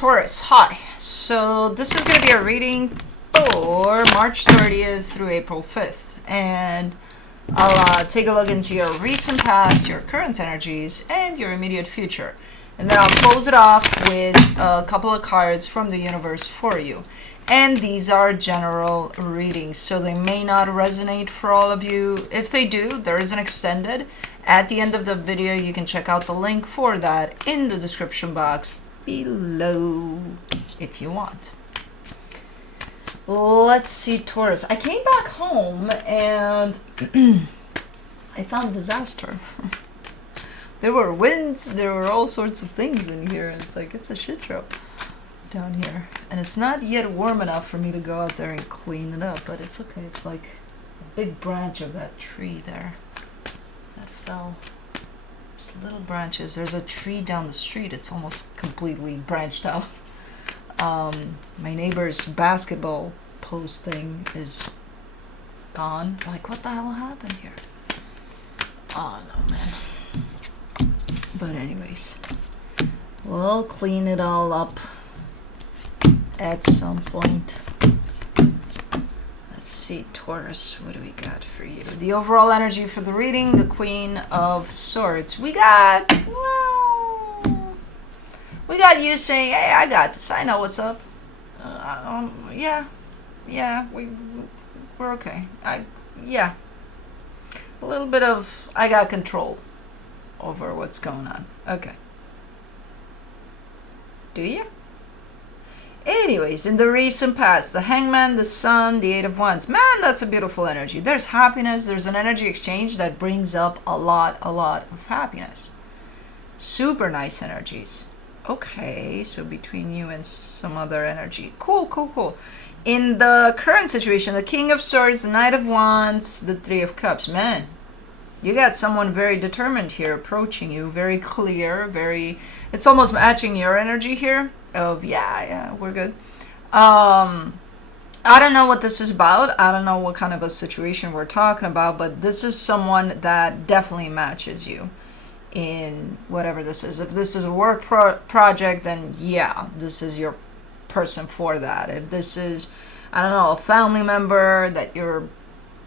Taurus, hi. So this is going to be a reading for March 30th through April 5th. And I'll take a look into your recent past, your current energies, and your immediate future. And then I'll close it off with a couple of cards from the universe for you. And these are general readings, so they may not resonate for all of you. If they do, there is an extended. At the end of the video, you can check out the link for that in the description box below if you want. Let's see, Taurus. I came back home and I found disaster. There were winds, there were all sorts of things in here. It's like, it's a shit show down here. And it's not yet warm enough for me to go out there and clean it up, but it's okay. It's like a big branch of that tree there that fell. There's little branches. There's a tree down the street. It's almost completely branched out. My neighbor's basketball post thing is gone. Like, what the hell happened here? Oh no, man. But anyways, we'll clean it all up at some point. Let's see, Taurus, what do we got for you? The overall energy for the reading, the Queen of Swords. We got you saying, hey, I got this. I know what's up. We're okay. Yeah. A little bit of, I got control over what's going on. Okay. Do you? Anyways, in the recent past, the Hangman, the Sun, the Eight of Wands. Man, that's a beautiful energy. There's happiness. There's an energy exchange that brings up a lot of happiness. Super nice energies. Okay, so between you and some other energy. Cool. In the current situation, the King of Swords, the Knight of Wands, the Three of Cups. Man, you got someone very determined here approaching you. Very clear, it's almost matching your energy here of, yeah, we're good. I don't know what this is about. I don't know what kind of a situation we're talking about, but this is someone that definitely matches you in whatever this is. If this is a work project, then yeah, this is your person for that. If this is, I don't know, a family member that you're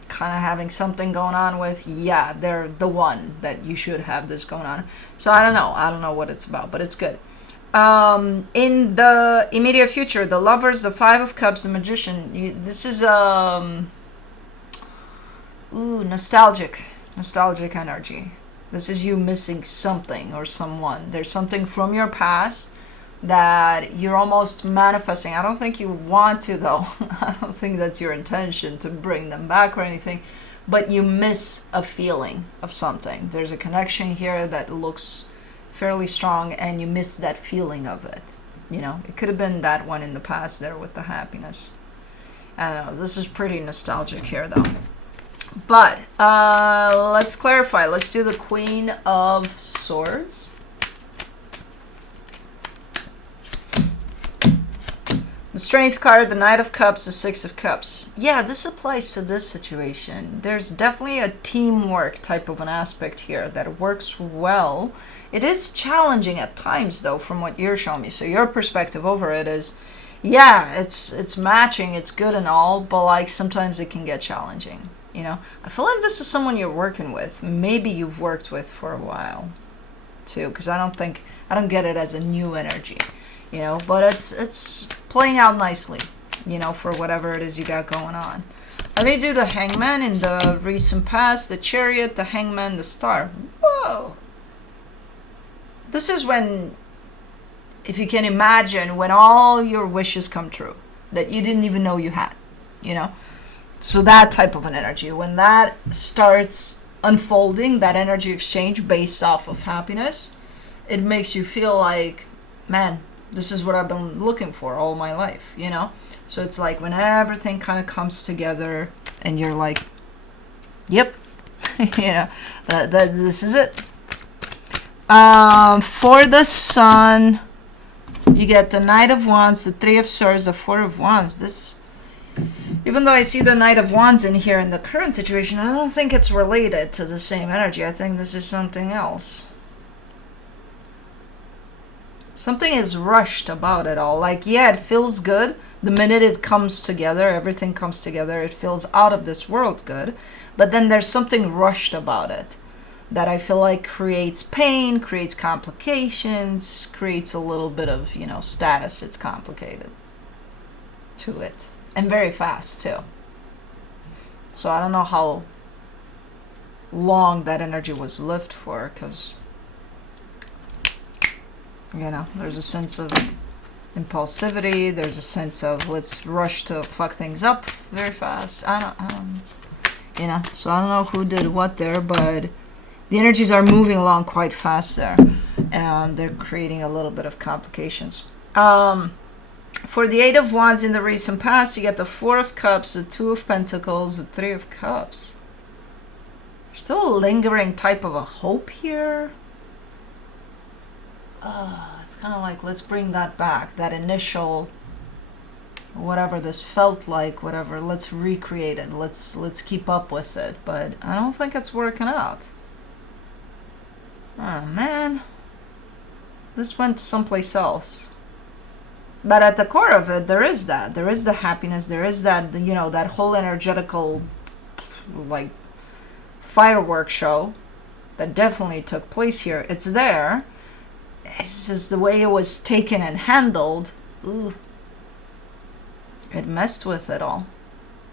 kind of having something going on with, yeah, they're the one that you should have this going on. So I don't know what it's about, but it's good. In the immediate future, the Lovers, the Five of Cups, the Magician. This is nostalgic energy. This is you missing something or someone. There's something from your past that you're almost manifesting. I don't think you want to, though. I don't think that's your intention to bring them back or anything, but you miss a feeling of something. There's a connection here that looks fairly strong and you miss that feeling of it. You know, it could have been that one in the past there with the happiness. I don't know, this is pretty nostalgic here though. But let's clarify. Let's do the Queen of Swords. The Strength card, the Knight of Cups, the Six of Cups. Yeah, this applies to this situation. There's definitely a teamwork type of an aspect here that works well. It is challenging at times, though, from what you're showing me. So your perspective over it is, yeah, it's matching, it's good and all, but like sometimes it can get challenging. You know, I feel like this is someone you're working with. Maybe you've worked with for a while, too, because I don't get it as a new energy. You know, but it's playing out nicely, you know, for whatever it is you got going on. Let me do the Hangman in the recent past, the Chariot, the Hangman, the Star. Whoa! This is when, if you can imagine, when all your wishes come true that you didn't even know you had, you know? So that type of an energy, when that starts unfolding, that energy exchange based off of happiness, it makes you feel like, man, this is what I've been looking for all my life, you know? So it's like when everything kind of comes together and you're like, yep, you know, this is it. For the Sun, you get the Knight of Wands, the Three of Swords, the Four of Wands. This, even though I see the Knight of Wands in here in the current situation, I don't think it's related to the same energy. I think this is something else. Something is rushed about it all. Like, yeah, it feels good. The minute it comes together, everything comes together, it feels out of this world good. But then there's something rushed about it that I feel like creates pain, creates complications, creates a little bit of, status. It's complicated to it. And very fast, too. So I don't know how long that energy was lived for, because there's a sense of impulsivity. There's a sense of let's rush to fuck things up very fast. I don't, so I don't know who did what there, but the energies are moving along quite fast there, and they're creating a little bit of complications. For the Eight of Wands in the recent past, you get the Four of Cups, the Two of Pentacles, the Three of Cups. There's still a lingering type of a hope here. It's kind of like, let's bring that back, that initial, whatever this felt like, whatever, let's recreate it, let's keep up with it, but I don't think it's working out. Oh man, this went someplace else. But at the core of it, there is the happiness, there is that, that whole energetical, like, fireworks show that definitely took place here. It's there. It's just the way it was taken and handled. Ooh. It messed with it all.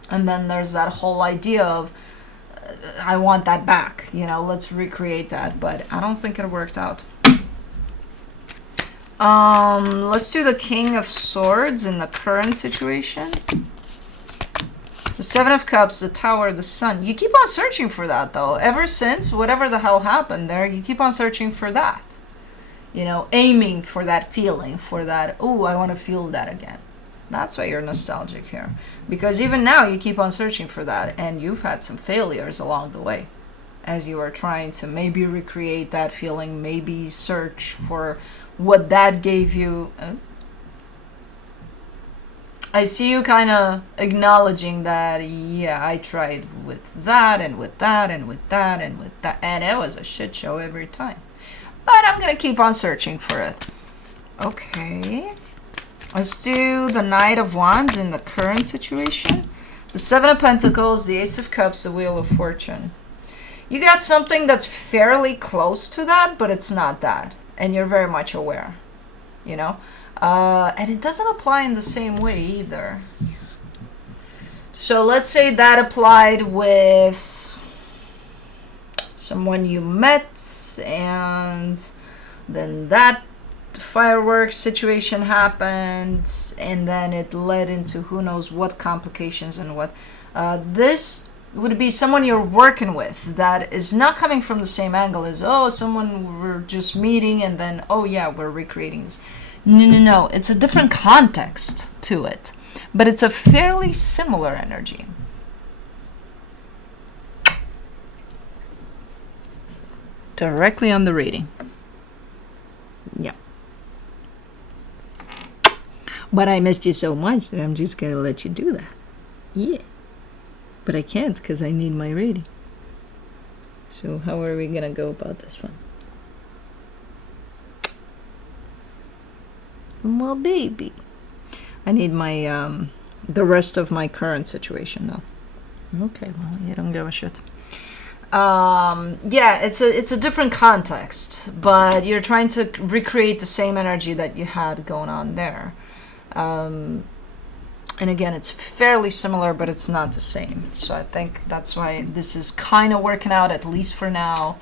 And then there's that whole idea of, I want that back. Let's recreate that. But I don't think it worked out. Let's do the King of Swords in the current situation. The Seven of Cups, the Tower, the Sun. You keep on searching for that, though. Ever since whatever the hell happened there, you keep on searching for that. Aiming for that feeling, for that, oh, I want to feel that again. That's why you're nostalgic here. Because even now, you keep on searching for that, and you've had some failures along the way as you are trying to maybe recreate that feeling, maybe search for what that gave you. I see you kind of acknowledging that, yeah, I tried with that, and with that, and with that, and with that, and it was a shit show every time. But I'm going to keep on searching for it. Okay. Let's do the Knight of Wands in the current situation. The Seven of Pentacles, the Ace of Cups, the Wheel of Fortune. You got something that's fairly close to that, but it's not that. And you're very much aware. And it doesn't apply in the same way either. So let's say that applied with someone you met, and then that fireworks situation happened, and then it led into who knows what complications and what. This would be someone you're working with that is not coming from the same angle as, oh, someone we're just meeting and then, oh yeah, we're recreating this. No. It's a different context to it, but it's a fairly similar energy. Directly on the reading. Yeah. But I missed you so much that I'm just going to let you do that. Yeah. But I can't because I need my reading. So how are we going to go about this one? Well, baby. I need my, the rest of my current situation though. Okay, well, you don't give a shit. Yeah, it's a different context, but you're trying to recreate the same energy that you had going on there. And again, it's fairly similar, but it's not the same. So I think that's why this is kind of working out, at least for now.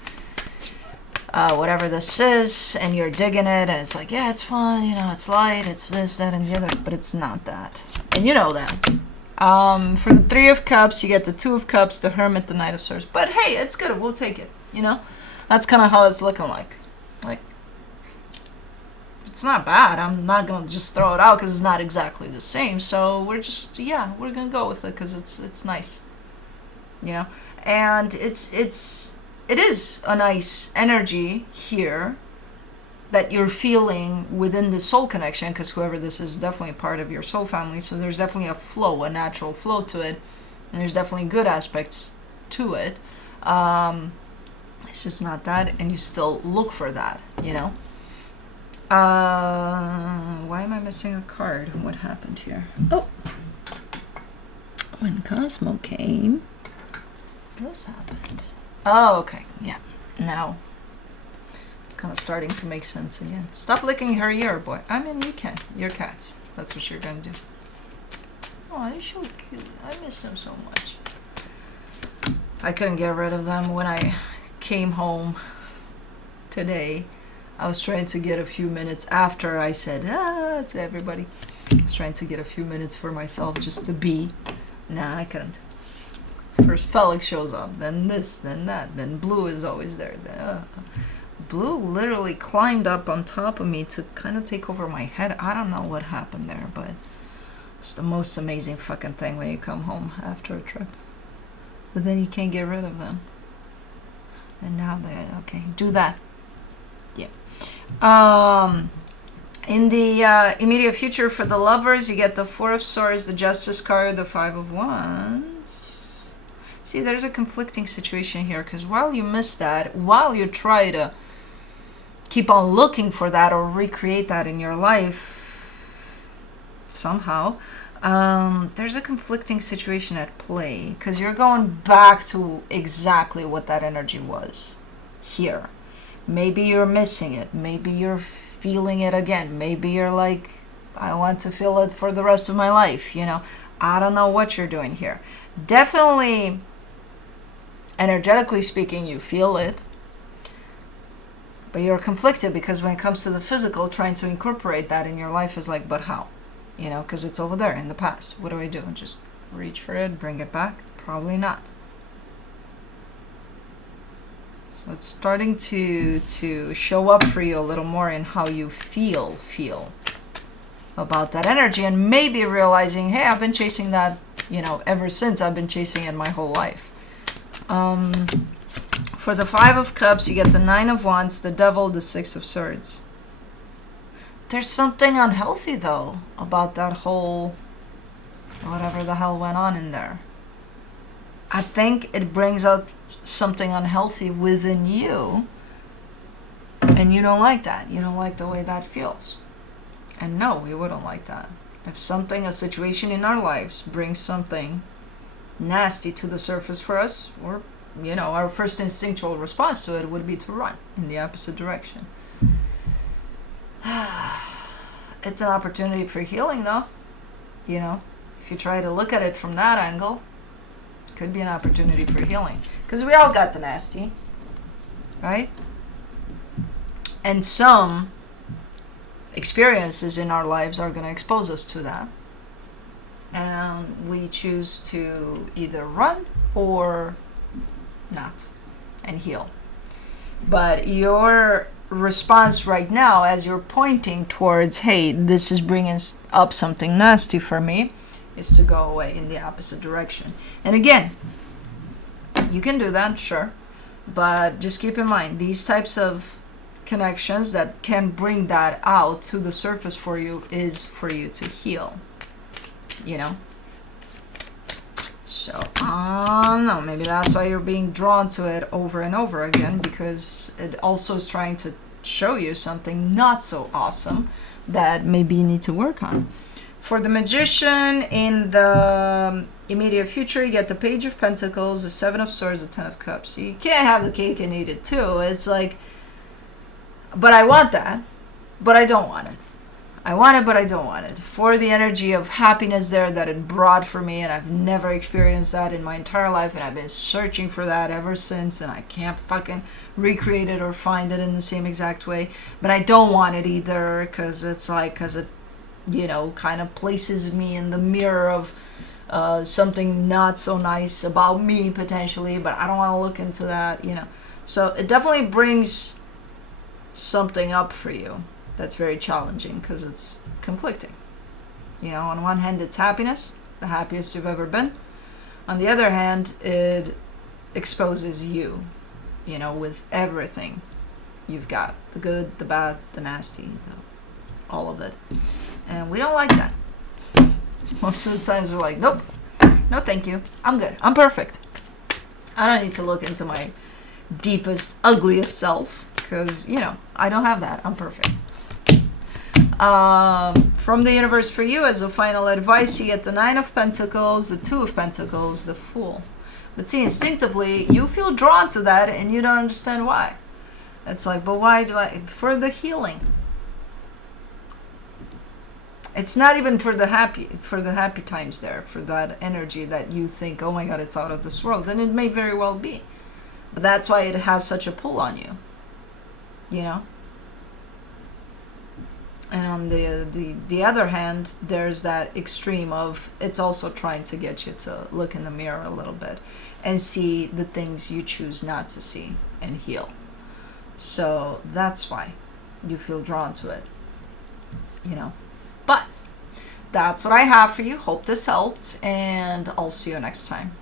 Whatever this is, and you're digging it, and it's like, yeah, it's fun, it's light, it's this, that, and the other, but it's not that. And you know that. For the Three of Cups, you get the Two of Cups, the Hermit, the Knight of Swords. But hey, it's good. We'll take it. That's kind of how it's looking like. Like, it's not bad. I'm not gonna just throw it out because it's not exactly the same. So we're just, we're gonna go with it because it's nice. And it is a nice energy here that you're feeling within the soul connection, because whoever this is definitely part of your soul family, so there's definitely a flow, a natural flow to it, and there's definitely good aspects to it. It's just not that, and you still look for that, Why am I missing a card? What happened here? Oh, when Cosmo came, this happened. Oh, okay. Yeah. Now it's kind of starting to make sense again. Stop licking her ear, boy. I mean, you can. You're cats. That's what you're gonna do. Oh, they're so cute. I miss them so much. I couldn't get rid of them when I came home today. I was trying to get a few minutes after I said to everybody. I was trying to get a few minutes for myself just to be. Nah, I couldn't. First Felix shows up, then this, then that, then Blue is always there. Blue literally climbed up on top of me to kind of take over my head. I don't know what happened there, but it's the most amazing fucking thing when you come home after a trip. But then you can't get rid of them. And now okay, do that. Yeah. In the immediate future for the lovers, you get the Four of Swords, the Justice card, the Five of Wands. See, there's a conflicting situation here, because while you miss that, while you try to keep on looking for that or recreate that in your life somehow, there's a conflicting situation at play, because you're going back to exactly what that energy was here. Maybe you're missing it. Maybe you're feeling it again. Maybe you're like, I want to feel it for the rest of my life. You know, I don't know what you're doing here. Definitely, energetically speaking, you feel it. But you're conflicted because when it comes to the physical, trying to incorporate that in your life is like, but how? You know, because it's over there in the past. What do I do? Just reach for it, bring it back? Probably not. So it's starting to show up for you a little more in how you feel about that energy, and maybe realizing, hey, I've been chasing that, you know, ever since. I've been chasing it my whole life. For the Five of Cups, you get the Nine of Wands, the Devil, the Six of Swords. There's something unhealthy, though, about that whole whatever the hell went on in there. I think it brings out something unhealthy within you, and you don't like that. You don't like the way that feels. And no, we wouldn't like that. If something, a situation in our lives brings something nasty to the surface for us, or, you know, our first instinctual response to it would be to run in the opposite direction. It's an opportunity for healing, though. You know, if you try to look at it from that angle, could be an opportunity for healing, because we all got the nasty, right? And some experiences in our lives are going to expose us to that, and we choose to either run or not and heal. But your response right now, as you're pointing towards, hey, this is bringing up something nasty for me, is to go away in the opposite direction. And again, you can do that, sure, but just keep in mind, these types of connections that can bring that out to the surface for you is for you to heal, you know? So, no, maybe that's why you're being drawn to it over and over again, because it also is trying to show you something not so awesome that maybe you need to work on. For the Magician, in the immediate future, you get the Page of Pentacles, the Seven of Swords, the Ten of Cups. You can't have the cake and eat it too. It's like, but I want that, but I don't want it. I want it, but I don't want it. For the energy of happiness there that it brought for me, and I've never experienced that in my entire life, and I've been searching for that ever since, and I can't fucking recreate it or find it in the same exact way. But I don't want it either, because it's like, because it, you know, kind of places me in the mirror of something not so nice about me potentially, but I don't want to look into that, you know. So it definitely brings something up for you that's very challenging, because it's conflicting. You know, on one hand, it's happiness, the happiest you've ever been. On the other hand, it exposes you, you know, with everything you've got, the good, the bad, the nasty, all of it. And we don't like that. Most of the times we're like, nope, no thank you, I'm good, I'm perfect. I don't need to look into my deepest, ugliest self, because, you know, I don't have that, I'm perfect. From the universe for you, as a final advice, you get the Nine of Pentacles, the Two of Pentacles, the Fool. But see, instinctively, you feel drawn to that and you don't understand why. It's like, but why do I? For the healing. It's not even for the happy times there, for that energy that you think, oh my God, it's out of this world. And it may very well be. But that's why it has such a pull on you. You know? And on the other hand, there's that extreme of, it's also trying to get you to look in the mirror a little bit and see the things you choose not to see and heal. So that's why you feel drawn to it, you know. But that's what I have for you. Hope this helped, and I'll see you next time.